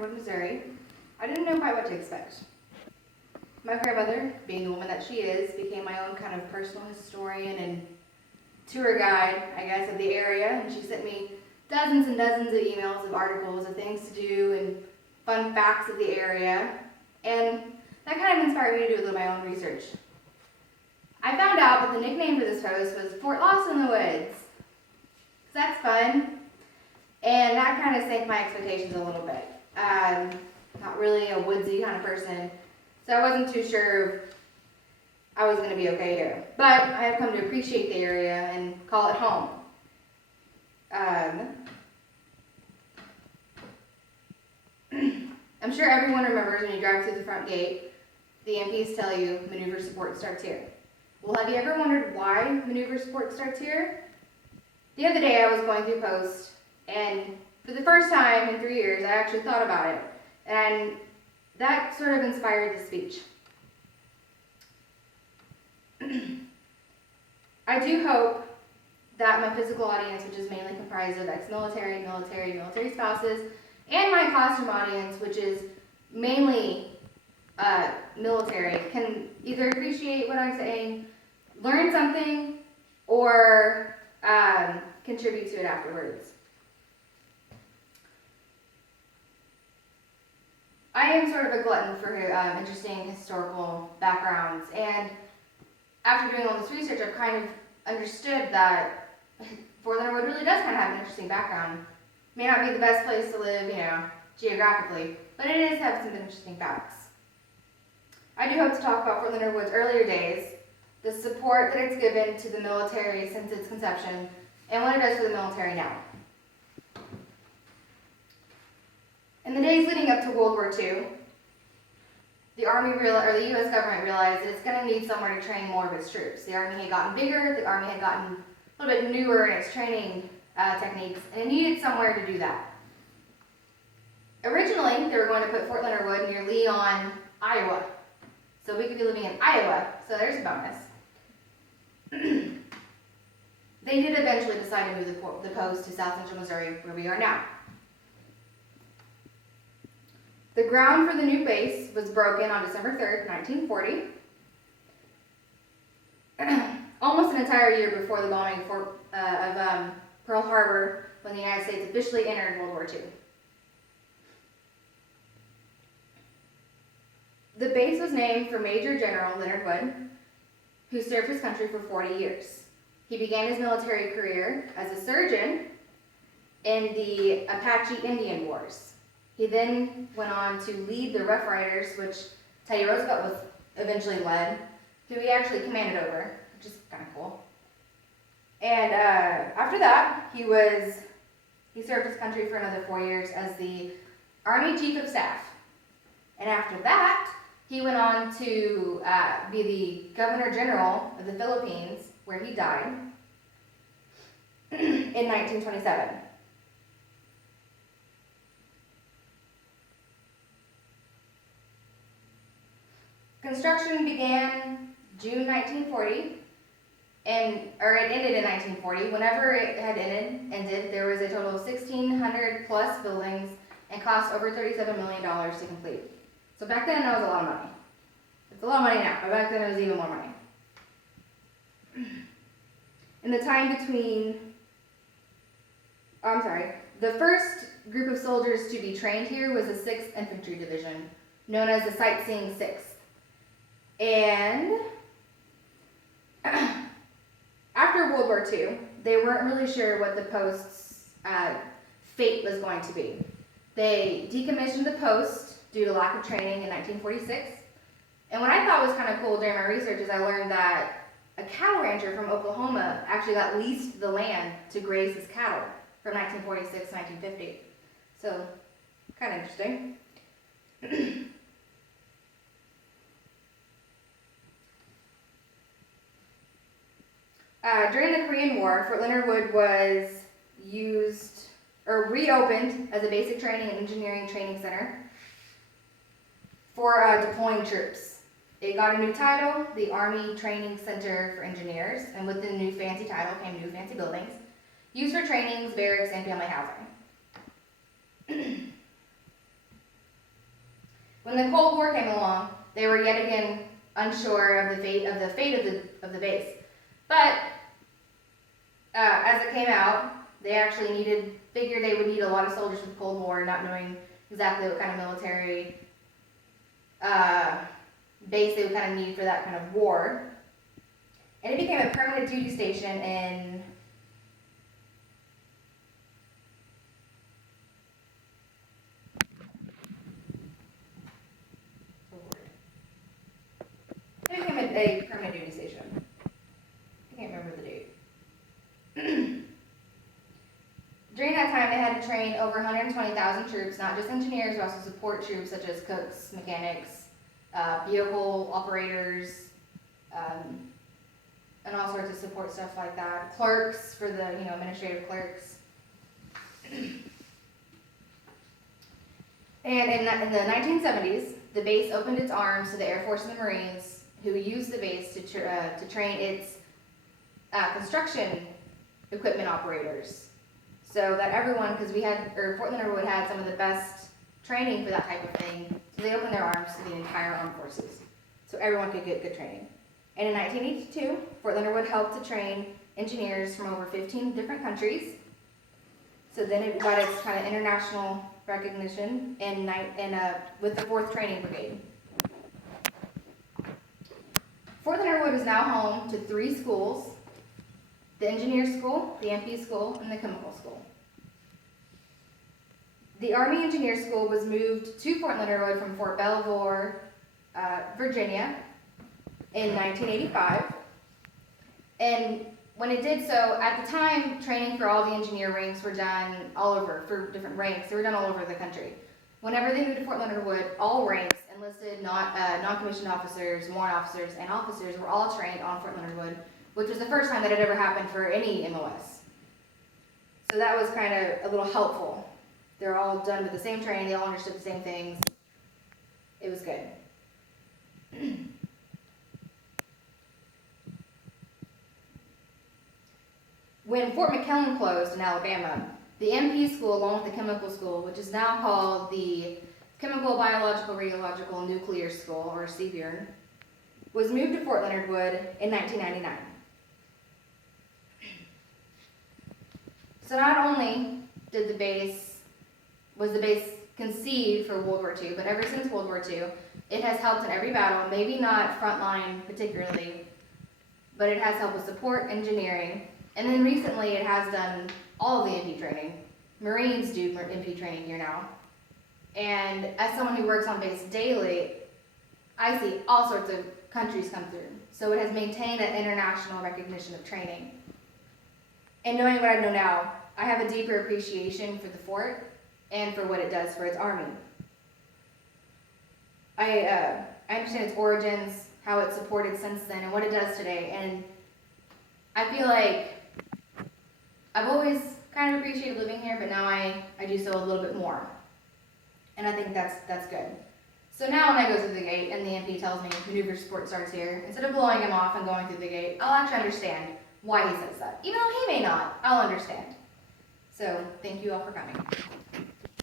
Leonardwood, Missouri, I didn't know quite what to expect. My grandmother, being the woman that she is, became my own kind of personal historian and tour guide, I guess, of the area, and she sent me dozens and dozens of emails of articles of things to do and fun facts of the area, and that kind of inspired me to do a little of my own research. I found out that the nickname for this post was Fort Lost in the Woods. So that's fun, and that kind of sank my expectations a little bit. Not really a woodsy kind of person, so I wasn't too sure if I was going to be okay here. But I have come to appreciate the area and call it home. I'm sure everyone remembers when you drive through the front gate, the MPs tell you maneuver support starts here. Well, have you ever wondered why maneuver support starts here? The other day I was going through post, and for the first time in 3 years, I actually thought about it. And that sort of inspired the speech. I do hope that my physical audience, which is mainly comprised of ex-military, military spouses, and my classroom audience, which is mainly military, can either appreciate what I'm saying, learn something, or contribute to it afterwards. I am sort of a glutton for interesting historical backgrounds, and after doing all this research, I've kind of understood that Fort Leonard Wood really does kind of have an interesting background. May not be the best place to live, geographically, but it does have some interesting facts. I do hope to talk about Fort Leonard Wood's earlier days, the support that it's given to the military since its conception, and what it does for the military now. In the days leading up to World War II, the the U.S. government realized that it's going to need somewhere to train more of its troops. The Army had gotten bigger, the Army had gotten a little bit newer in its training techniques, and it needed somewhere to do that. Originally, they were going to put Fort Leonard Wood near Leon, Iowa, so we could be living in Iowa, so there's a bonus. They did eventually decide to move the post to South Central Missouri, where we are now. The ground for the new base was broken on December 3rd, 1940, almost an entire year before the bombing of Pearl Harbor, when the United States officially entered World War II. The base was named for Major General Leonard Wood, who served his country for 40 years. He began his military career as a surgeon in the Apache Indian Wars. He then went on to lead the Rough Riders, which Teddy Roosevelt was eventually led, who he actually commanded over, which is kind of cool. And after that, he served his country for another 4 years as the Army Chief of Staff. And after that, he went on to be the Governor General of the Philippines, where he died in 1927. Construction began June 1940, it ended in 1940. Whenever it had ended, there was a total of 1,600 plus buildings and cost over $37 million to complete. So back then, that was a lot of money. It's a lot of money now, but back then it was even more money. In the time between, the first group of soldiers to be trained here was the 6th Infantry Division, known as the Sightseeing 6th. And after World War II, they weren't really sure what the post's fate was going to be. They decommissioned the post due to lack of training in 1946. And what I thought was kind of cool during my research is I learned that a cattle rancher from Oklahoma actually got leased the land to graze his cattle from 1946 to 1950. So, kind of interesting. During the Korean War, Fort Leonard Wood was reopened as a basic training and engineering training center for deploying troops. It got a new title, the Army Training Center for Engineers, and with the new fancy title came new fancy buildings, used for trainings, barracks, and family housing. When the Cold War came along, they were yet again unsure of the fate of the base. But as it came out, they actually figured they would need a lot of soldiers for the Cold War, not knowing exactly what kind of military base they would kind of need for that kind of war. And it became a permanent duty station in a permanent duty station. I can't remember the date. During that time, they had to train over 120,000 troops, not just engineers, but also support troops such as cooks, mechanics, vehicle operators, and all sorts of support stuff like that. Clerks for the, administrative clerks. And in the 1970s, the base opened its arms to the Air Force and the Marines, who used the base to train its construction equipment operators. So that everyone, because Fort Leonard Wood had some of the best training for that type of thing, so they opened their arms to the entire armed forces, so everyone could get good training. And in 1982, Fort Leonard Wood helped to train engineers from over 15 different countries. So then it got its kind of international recognition with the 4th Training Brigade. Fort Leonard Wood is now home to 3 schools: the Engineer School, the MP School, and the Chemical School. The Army Engineer School was moved to Fort Leonard Wood from Fort Belvoir, Virginia, in 1985. And when it did so, at the time, training for all the engineer ranks were done all over, for different ranks, they were done all over the country. Whenever they moved to Fort Leonard Wood, all ranks, enlisted, non-commissioned officers, warrant officers, and officers were all trained on Fort Leonard Wood, which was the first time that had ever happened for any MOS. So that was kind of a little helpful. They're all done with the same training, they all understood the same things. It was good. When Fort McClellan closed in Alabama, the MP School, along with the Chemical School, which is now called the Chemical, Biological, Radiological, Nuclear School, or CBRN, was moved to Fort Leonard Wood in 1999. So not only was the base conceived for World War II, but ever since World War II, it has helped in every battle, maybe not frontline particularly, but it has helped with support, engineering, and then recently it has done all of the MP training. Marines do MP training here now. And as someone who works on base daily, I see all sorts of countries come through. So it has maintained an international recognition of training. And knowing what I know now, I have a deeper appreciation for the fort and for what it does for its army. I understand its origins, how it's supported since then, and what it does today. And I feel like I've always kind of appreciated living here, but now I do so a little bit more. And I think that's good. So now when I go through the gate and the MP tells me maneuver support starts here, instead of blowing him off and going through the gate, I'll actually understand why he says that. Even though he may not, I'll understand. So thank you all for coming.